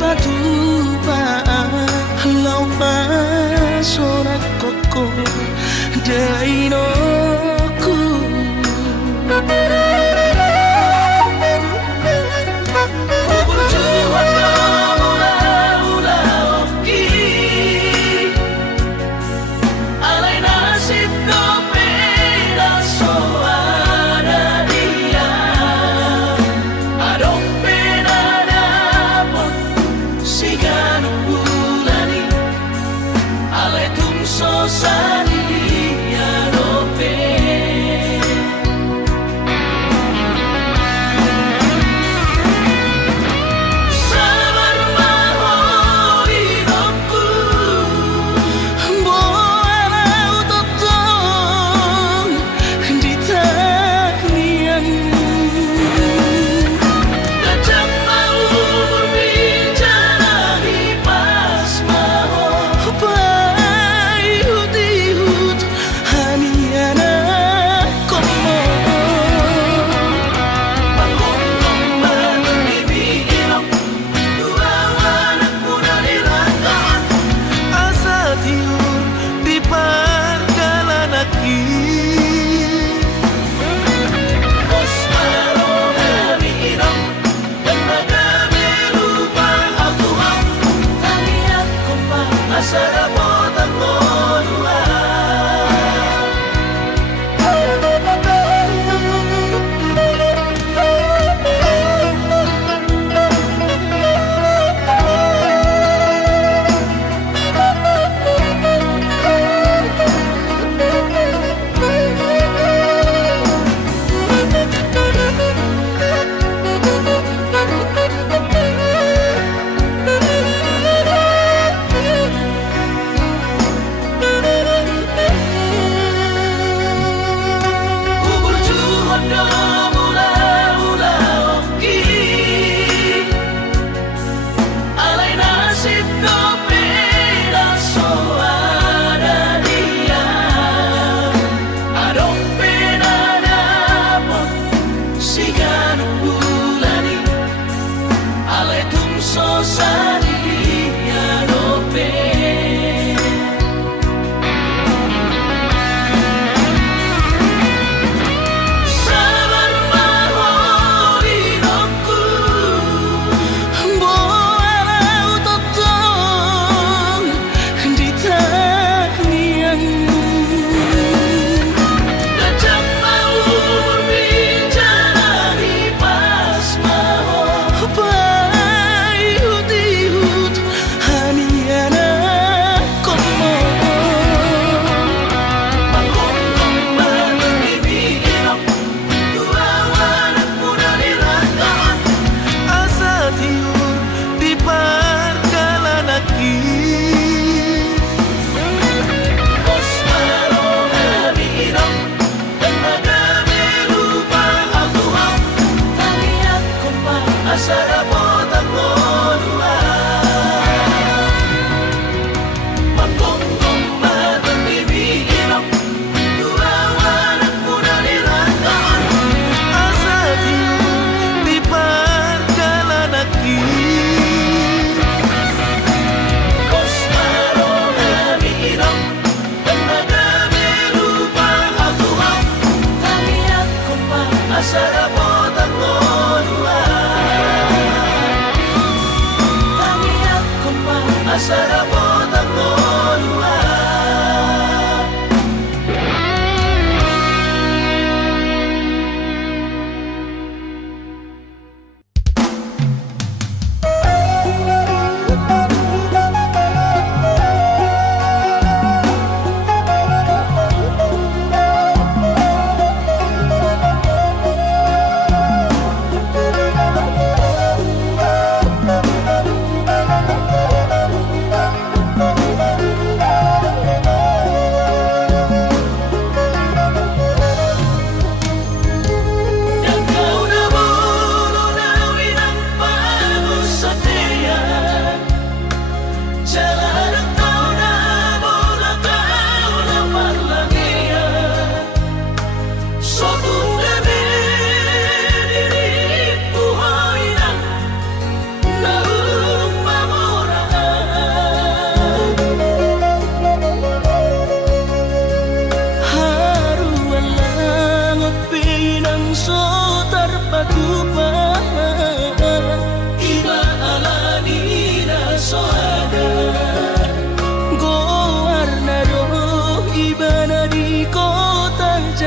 patupa lau sorak koko dainoku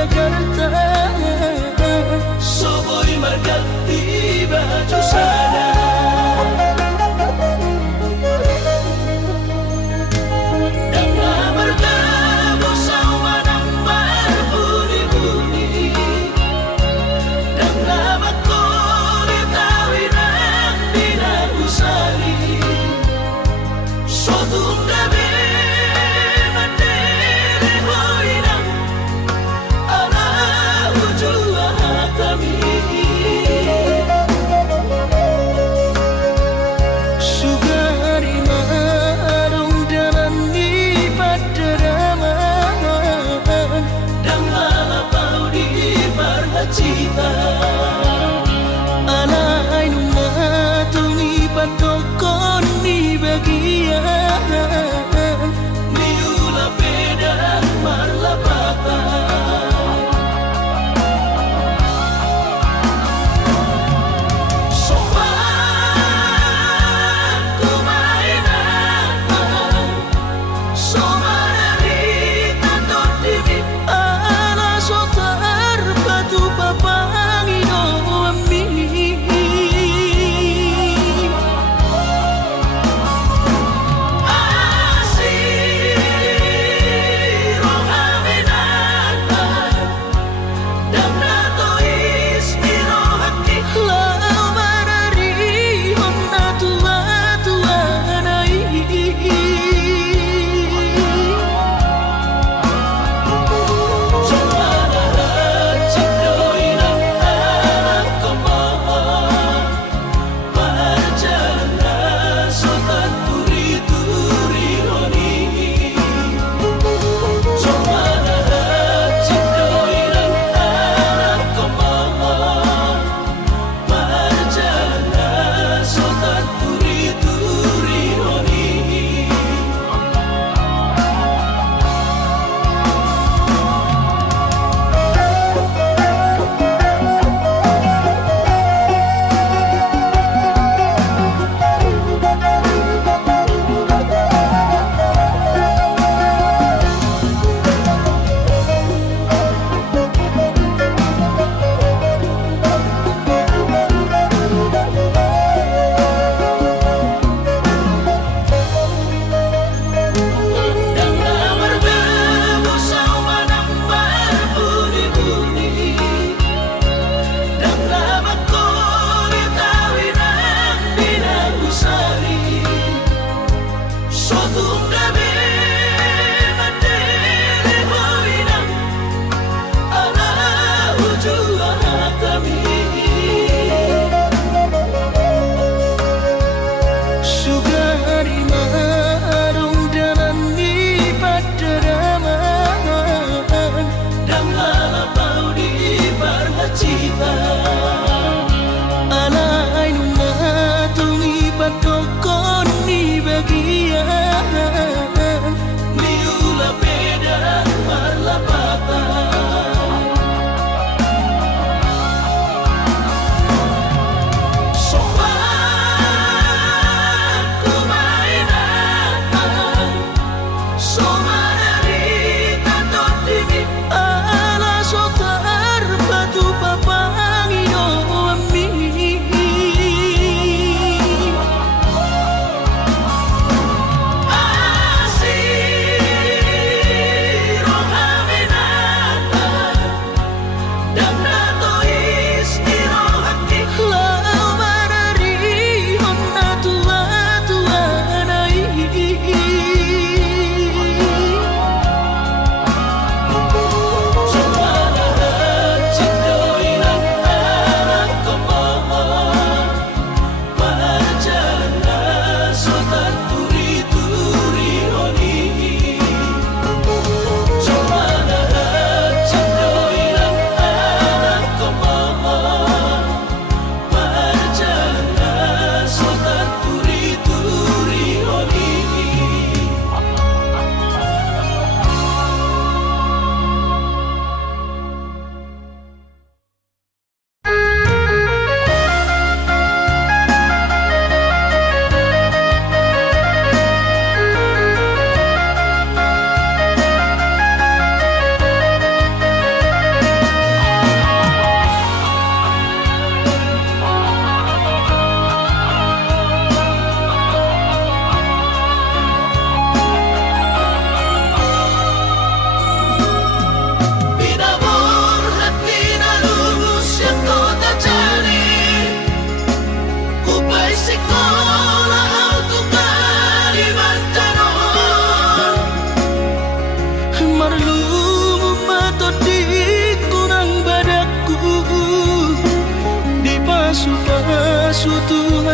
Jakarta. Soboy margati baju sana. Dengan bertemu sama nang berbunyi-bunyi, dan lama ko ditawinan dinagusali. Suatu gabi mandiri hoinang ala ujua hatami.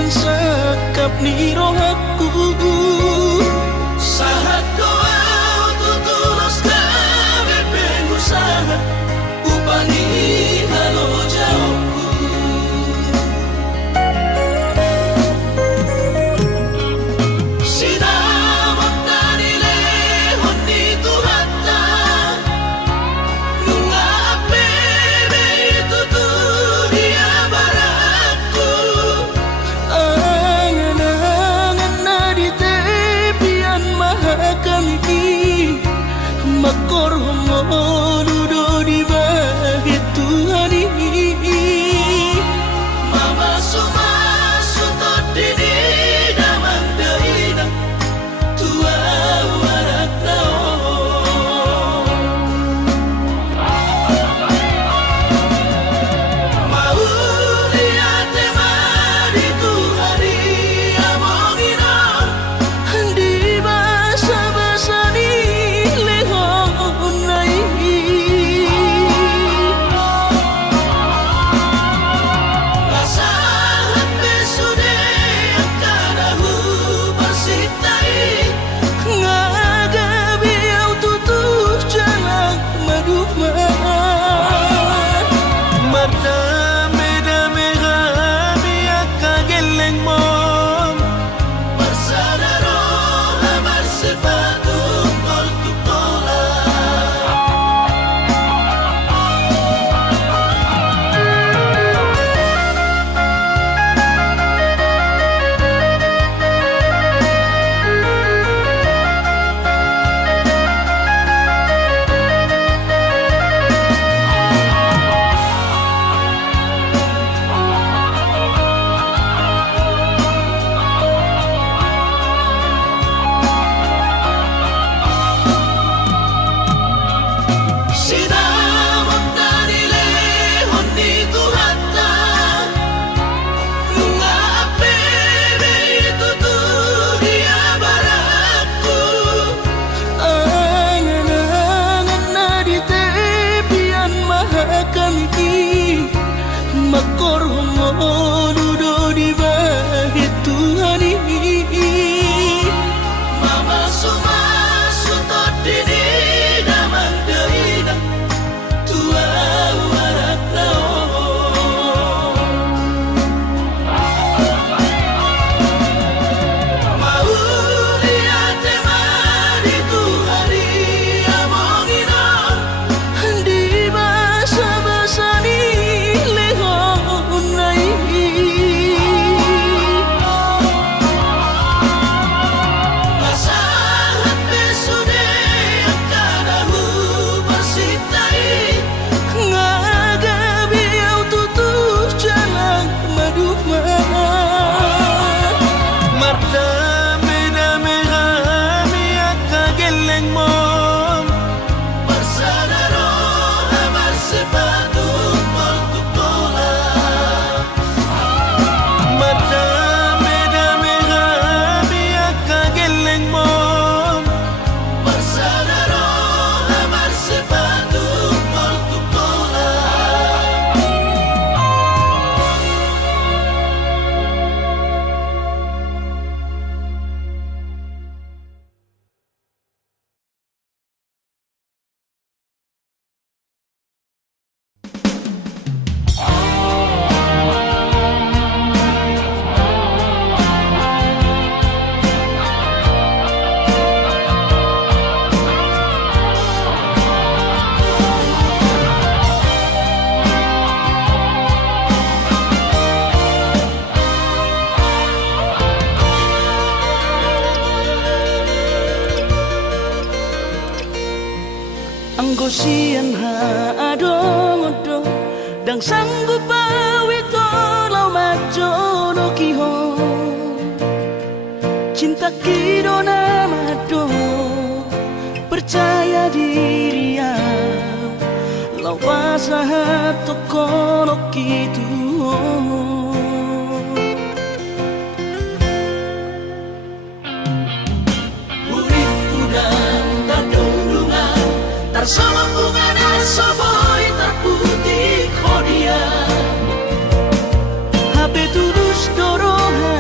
sakap ni rohaku Sahat doa tutulos kami pengusaha Upani halo jauhku Sinamak dari lehon di Tuhata Nunga apebe itu dia baratku Angan-angan na di tepian mahakami Makor homo dudo di bahit Tuhan Mama sumasu todini damang deina tua warak nao Mau lihat mari Tuhari amongina Di basa-basa ni lehon nai Lasahat besude kanahu bersitai Ngagabi au tutus jalan maduma Mardame-dame kami akageleng mo Bersadaro amar sepatu tol tutola Sinamak dari lehon di Tuhata Nunga apebe itu dia baratku Angan-angan na di tepian mahakami Makor homo dudo di bahit Tuhan Mama sumasu todini damang deina tua warak nao Mau lihat mari Tuhari amongina Di basa-basa ni lehon nai Lasahat besude kanahu bersitai Ngagabi au tutus jalan maduma Mardame-dame kami akageleng mo Bersadaro amar sepatu tol tutola Mardame-dame kami akageleng mo Bersadaro amar sepatu tol tutola Anggosian ha adong-odong Dang sanggup bawi tolau majono kihon Cinta kidona mado Percaya diri ya Lau pasahat tokono kitu Urip udang tadulungan Tarsama bunga dan soboy terputih kodia Habe tulus dorohan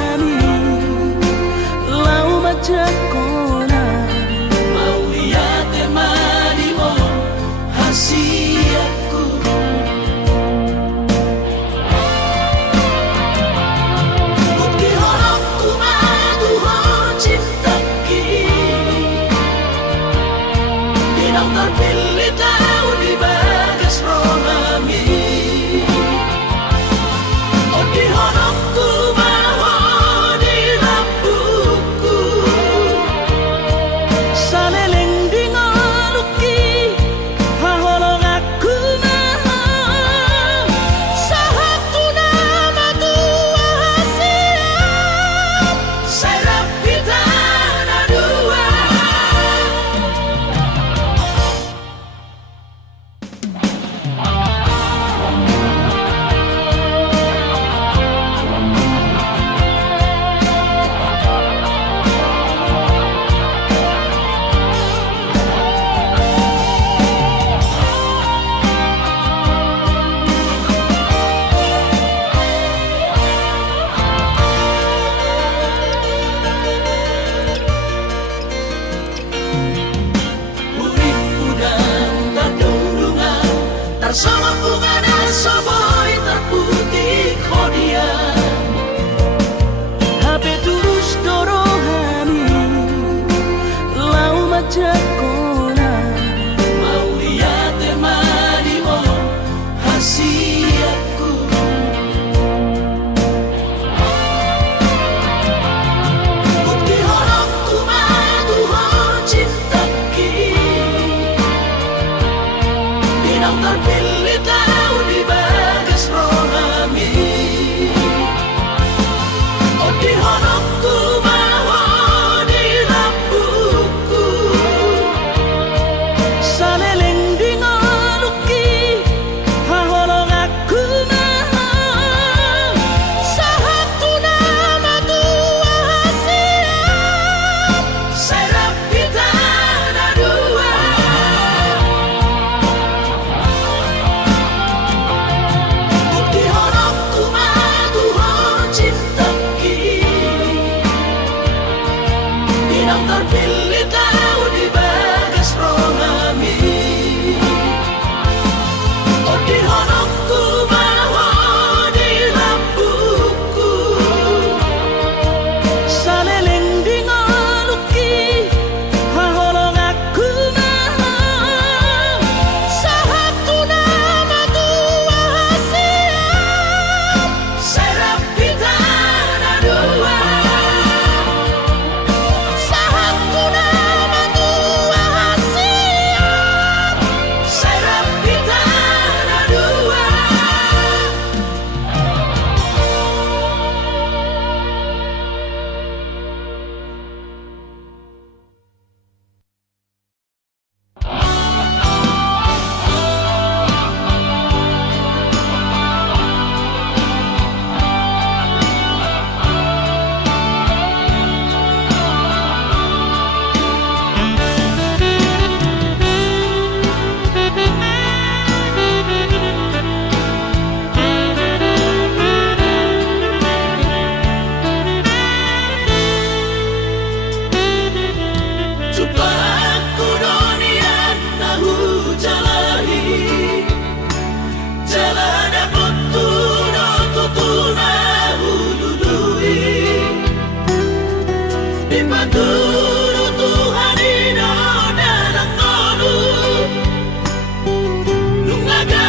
Ang terpilih tahu di bagas rohami. Oh di honokku baho di lampuku. Saleleng di ngoluki haholong aku na sahatu nama tua siap Serap kita ada dua. sahatu nama tua siap Serap kita ada dua. Coba aku dunia nahu jalahi. Jalan dapat tutu nahu dudui. Di paturu Tuhan ino dalam kolu. Lungaga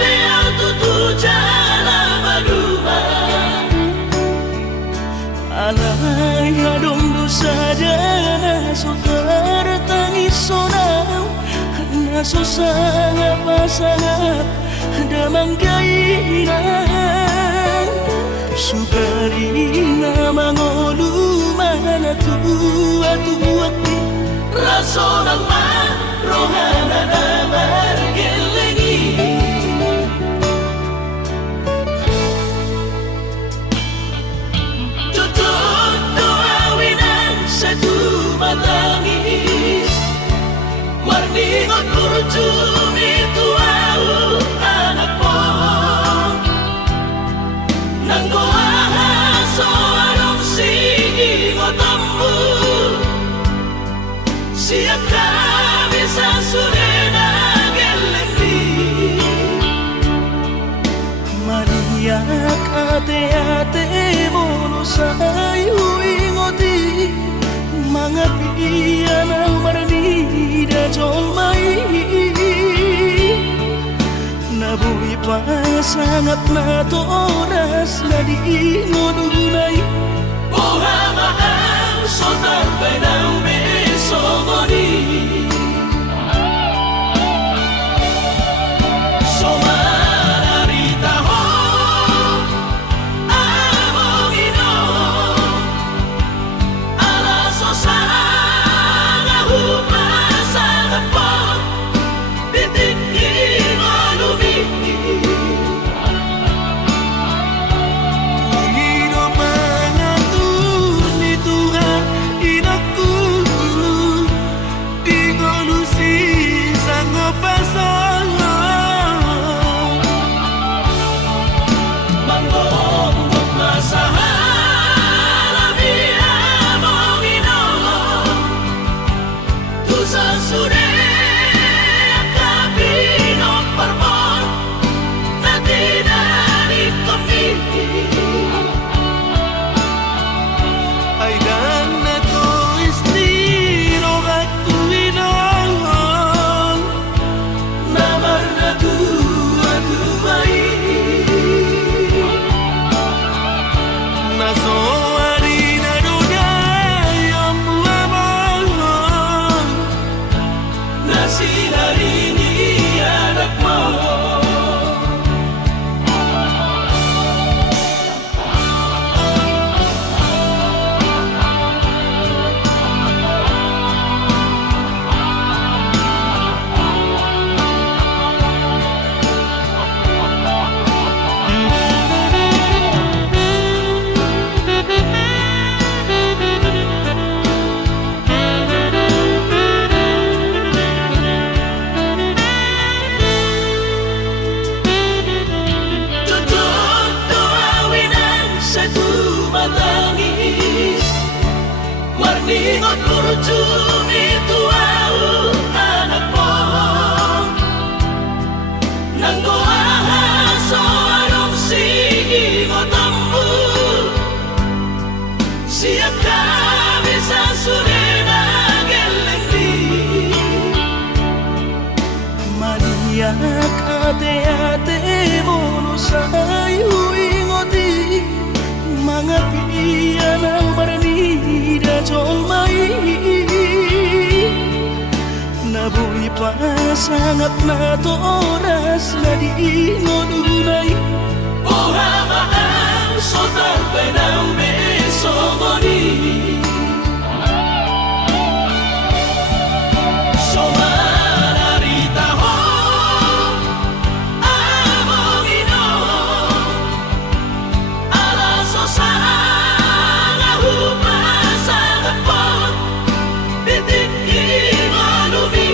biar tutu jalan maduma. alay adong dosa dana so tertangis sonau na so sangap pasangap damang kainan sugari na mangolu mana tua Rason Allah rohana na margelengi. Tutup doa winan satu matangis. Warningot kurcumi tuau anak po. Nanggoaha soarong sigi ngotammu. Siap kami sasurena gelengdi. Mariak ate-ate mono sayu ingoti mga piyan ang marnida jolmay nabuhi pa sangat na to oras na di ngununay Ohama ang sotar benang besomoni. Somararita ho amongino. Ala sosanga hupasanga po. Titiki malumi. Pangino mga tunito Ingot kurjumi tuau anak mo Nanggo ahaso anong ingot ammu Siap kami sa surena gelengdi Maniak ate-ate mono sayu ingoti Mga piyan ang barnida jong mai Nabuhi pa sangat na to oras na di ngunay Buhamaan sotar benang besomoni Somararita ho amongino Alaso sana humasangat po Bitiki malumi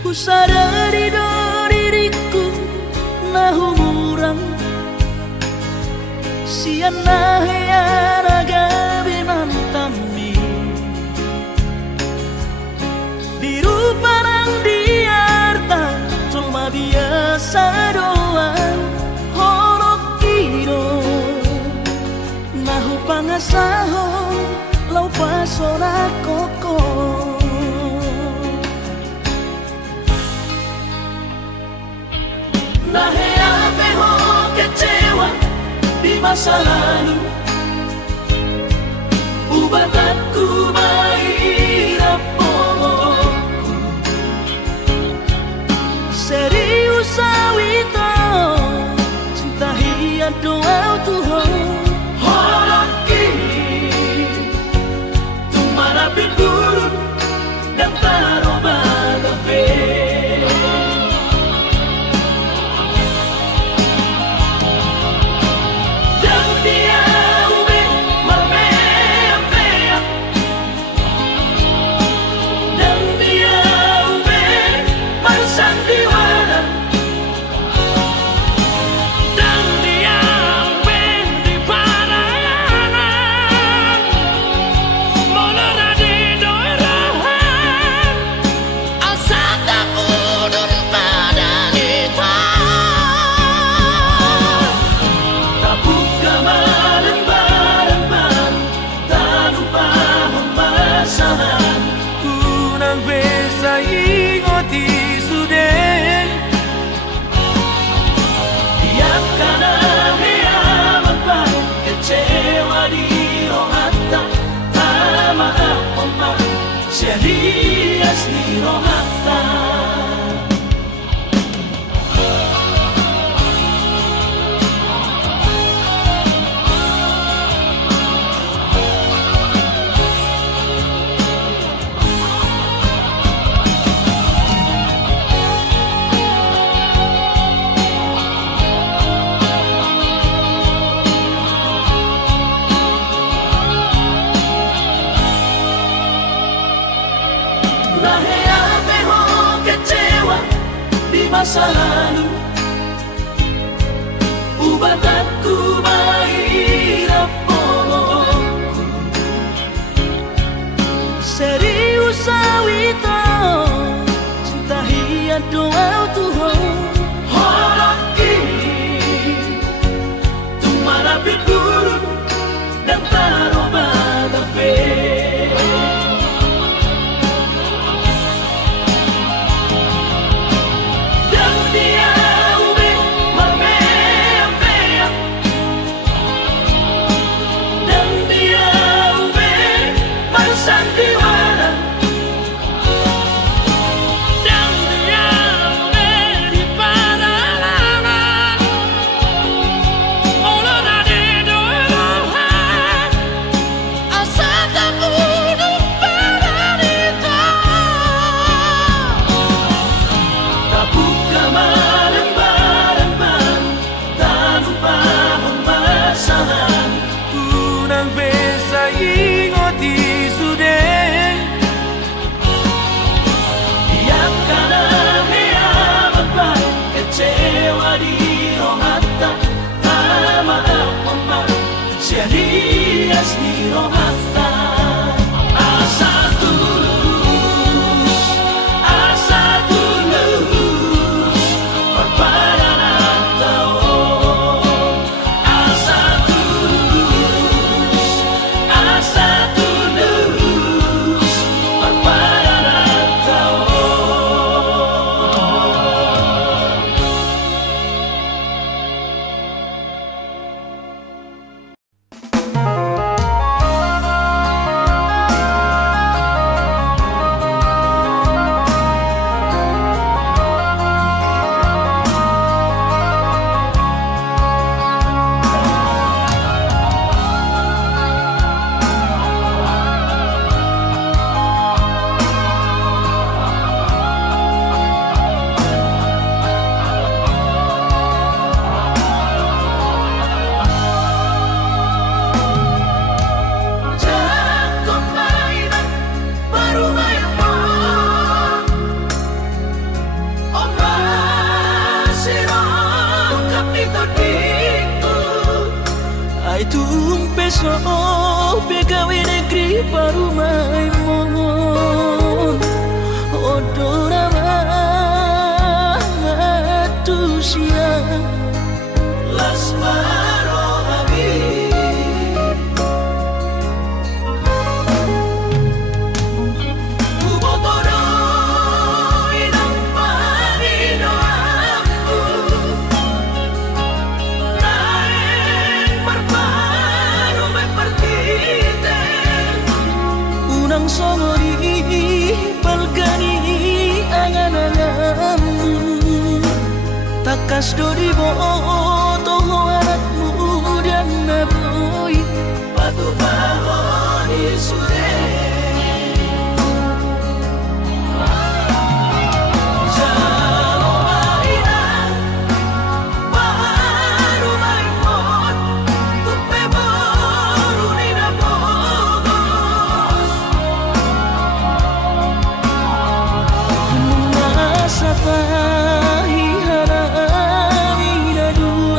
Ku sadari do diriku na humurang Sian na heyara gabi mantami Biru parang diarta cuma biasa doang Horok kiro Nahu pangasaho lau pasora koko Naheape ho kecewa di masa lalu Ubatanku mahirap pomoku Serius awito cinta hian doa Tuhan Horok kini Tumarapin gurun dan taroma gabe Serias ni rohata masa lalu, ubatanku mahirap polongku. Serius awito cinta hiat doa Tuhan. Holaki tumarapi burun dan taroba tape. Dan dia ube mamea. Dan dia ube bersandiwara. Dan dia ube di paralangan. Olora de doha asa tabudu paranita. Tabuka malembaran tanpa pemasangan. Unang besa ingoti sude Yang kanan hea kecewa di rohata. Tama apa serius di rohata. Asa tulus berpadangan tao. Asa tulus berpadangan tao. Jakon mainan baru main pon. Oma sirong kapito dito. Ay tumpeso pegawe negeri baru main mon. Odorama tusia las marohabi. Ubotoro inang panino aku. Naeng berparu berpartite. Unang songori balgani angan-anganmu. Takas dori boto anakmu dan naboy. Patu bahoni sure. Jalo mainan baru main pon. Tupe baru nina bogos. Masa tahi harami dadu.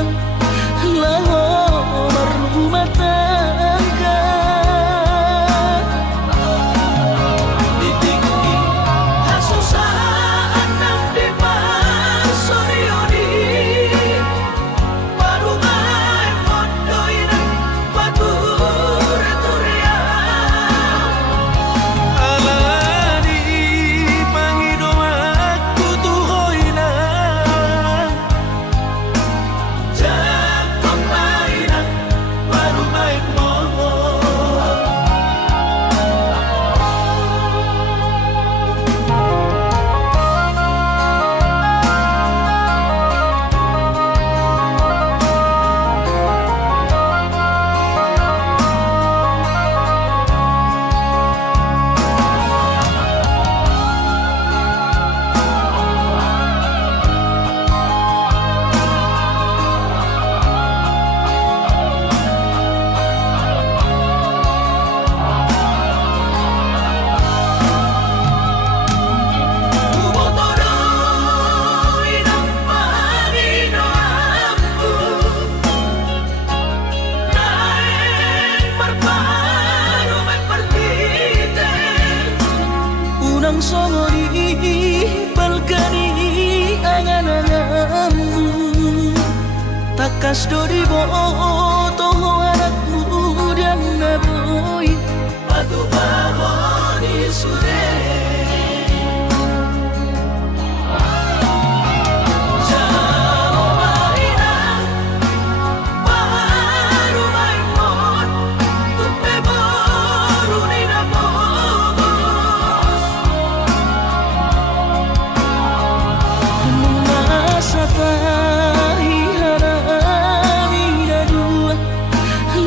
takas dori boto anak muda naboy Batu bahoni sude Jalo marina Baru main mon Tupe baru nina bogos Masa tahi harami dua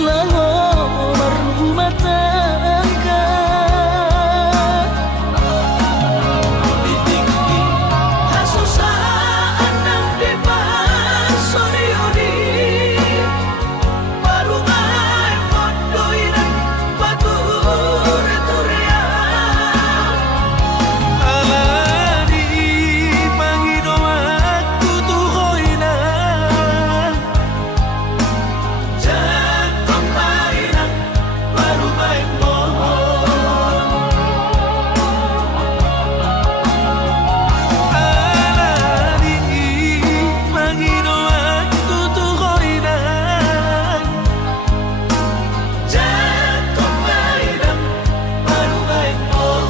Laho berumah tangga Ditinggi Kasusaan ng depan Sorioni Baru main mon Doiran Batu returia Alani Panginoon at tutukoy na Jatong mainang Baru main mon Alani Panginoon at tutukoy na Jatong mainang Baru main mon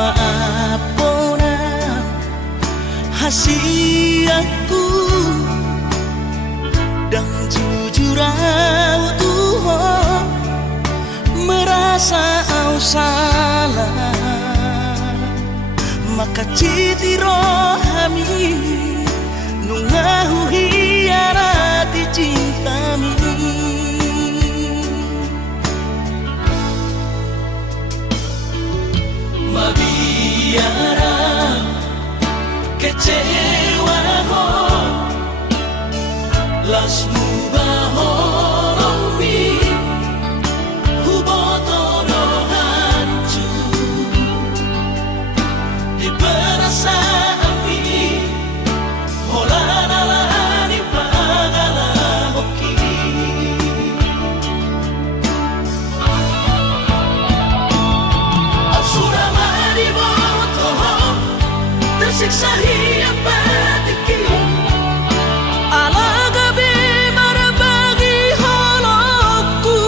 Maafkan hasiatku dan jujur Tuhan merasa au salah maka citi rohami nungahu hiarati cintami Mabiara kecewa ho Las mubahoromi Hubotono hancur Di perasaan Holanalani pangalahoki Absuramani botoho Tersiksa hiap batiki Ala gabi marabagi halakku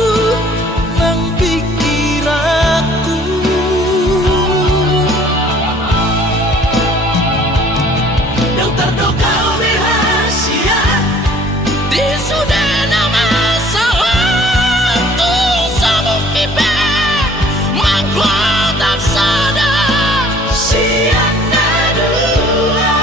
nang pikiranku Yang terduga rahasia Di sudah nama sawatu sabuk kipe Mangkuat sadar Siang nadua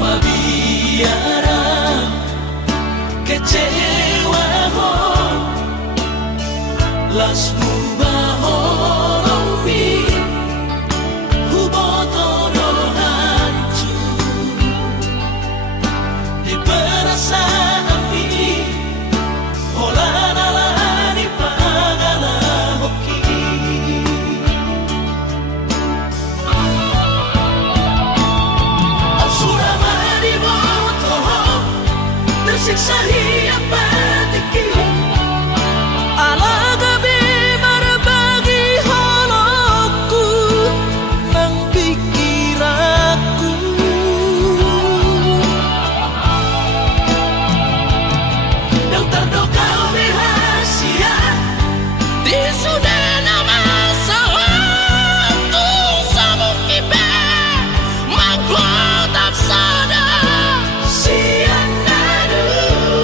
Mabiara kecewa ho Las mubahoromi Hubotono hancur Di perasaan Holanalani pangalahoki Absuramani botoho Tersiksa hiap batiki Ala gabi marabagi halakku nang pikiranku Yang terduga rahasia Di sudah nama sawatu sabuk kipe Mangkuat sadar Siang nadua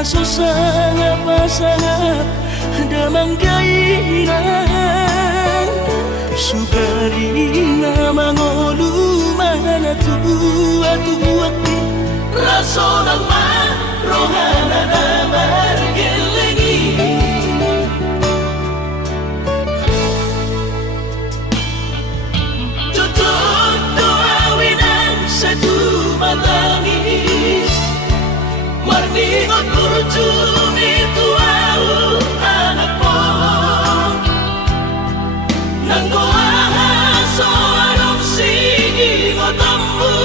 Aso sangap-sangap damang gainan Sugarina mangolu mana tua-tuakti Raso ng marohana na margelengi Tutok doawinan sa tumatangis Marningot kurjumi tuau anak mo Nanggoahan so anong singingot ammu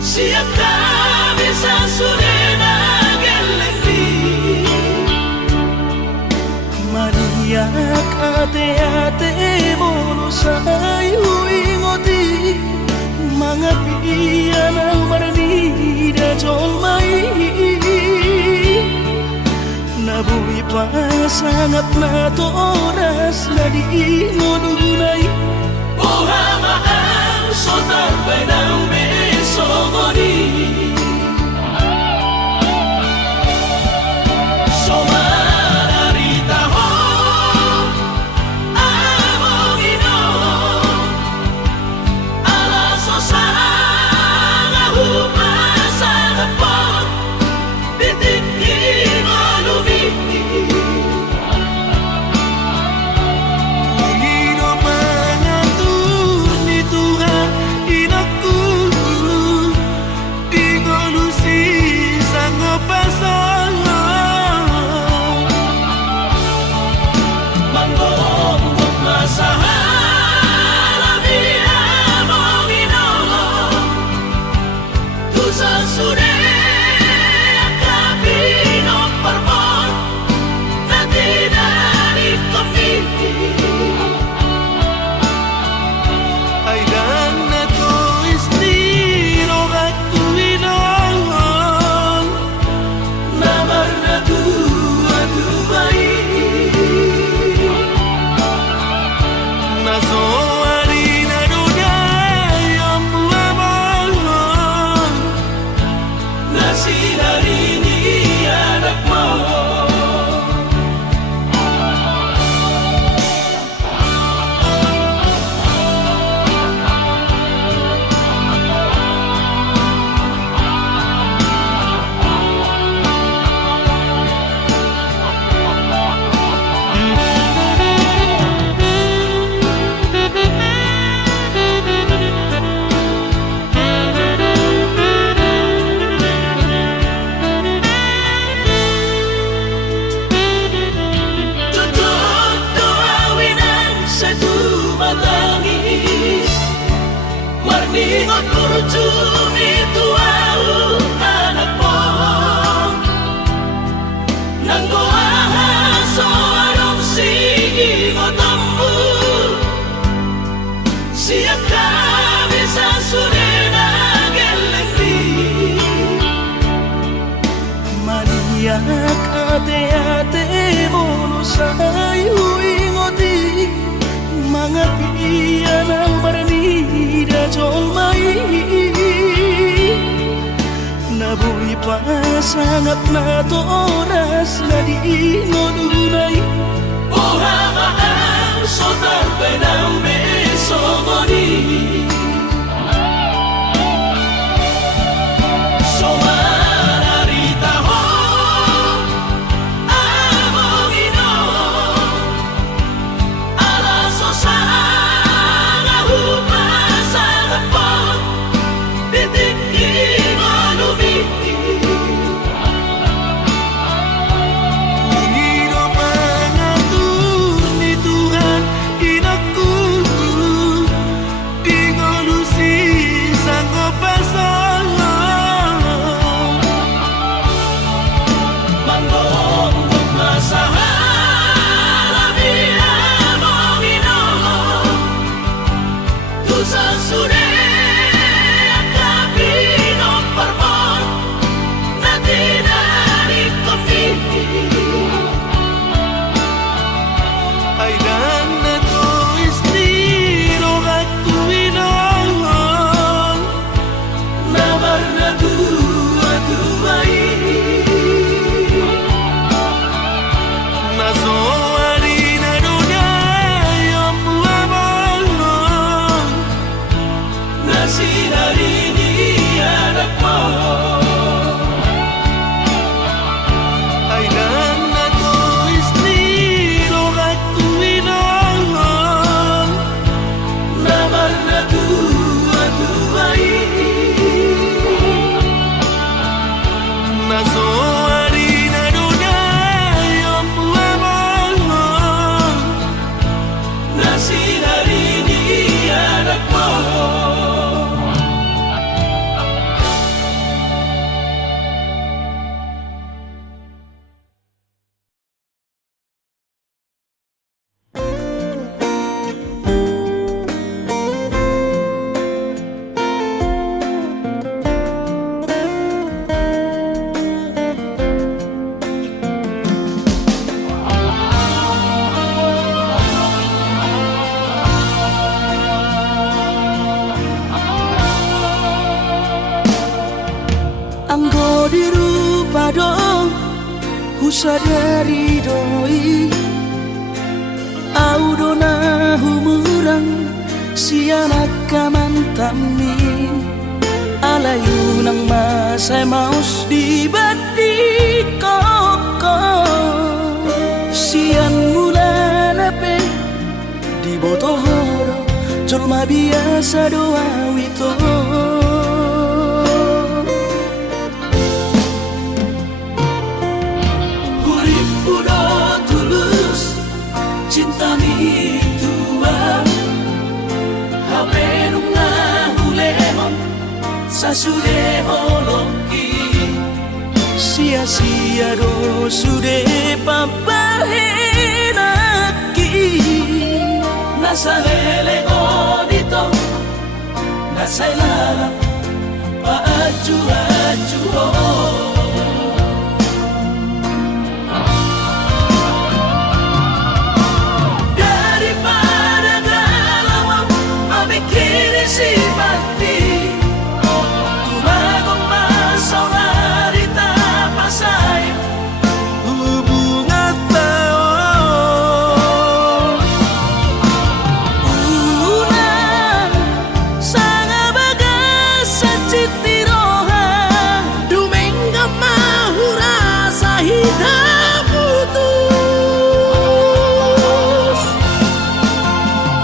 Siap kami sa surena gelengdi Mariak ate-ate mono sayu ingoti Mga piyan ang marnida jomai Nabuhi pa sangat na to oras na di ngununay Ohama ang sotarbay ng besomoni Somararita ho among ino Alaso sa ngahupasan na po Titik-tik o lumiti Pangino mga ni Tuhan inaku Di ngolusi sang pasangan Manggong masahan Ami among ino Tusa sure Akabino parmon Na tinanip kami Ay dan na to istiro at tuwinan Namar na tuwa-tuway Naso harina dunay ang buwaman Na sinarini anak mo Tutok doawinan sa tumatangis Marningot kurjumi tuau anak mo Nanggoahan so anong singingot ammu Siap kami sa surena gelengdi Mariak ate-ate mono sayu ingoti Mga piyan ang marnida jomai Nabuhi pa sangat na to oras na di ngununay Ohama ang sotarbay ng besomoni Somararita ho among ino Alaso sa ngahupasan na po Titik-tik o lumiti sadari doi au dona humurang sianak kamantami alayu nang masay maus di badi koko sian mula nape di botohoro julma biasa doa wito Urip udah tulus cinta mi tua hape nunga hulemon sasude holoki sia-sia do sude papahenaki nasa lele godito nasa ilala paaju-aju daripada galau memikiri si mati tumagong masaw na rita pasay hubungan taon unang sanga bagas sa citiroha Domingo mahura sa hidup putus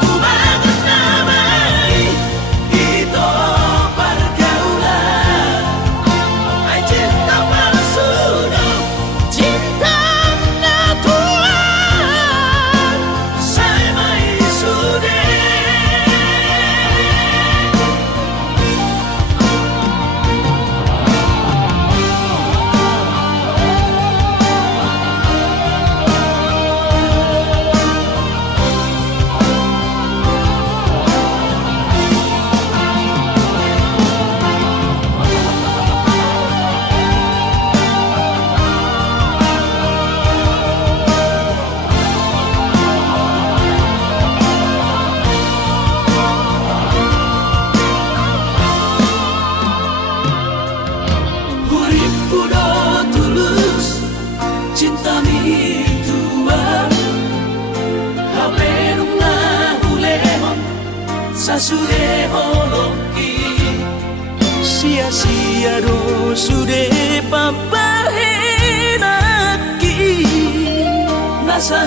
Tumagot na may ito pergaulan Ay cinta palsu cinta natural Say may sude Urip udah tulus cinta mi tua hape nunga hulemon sasude holoki sia-sia do sude papahenaki nasa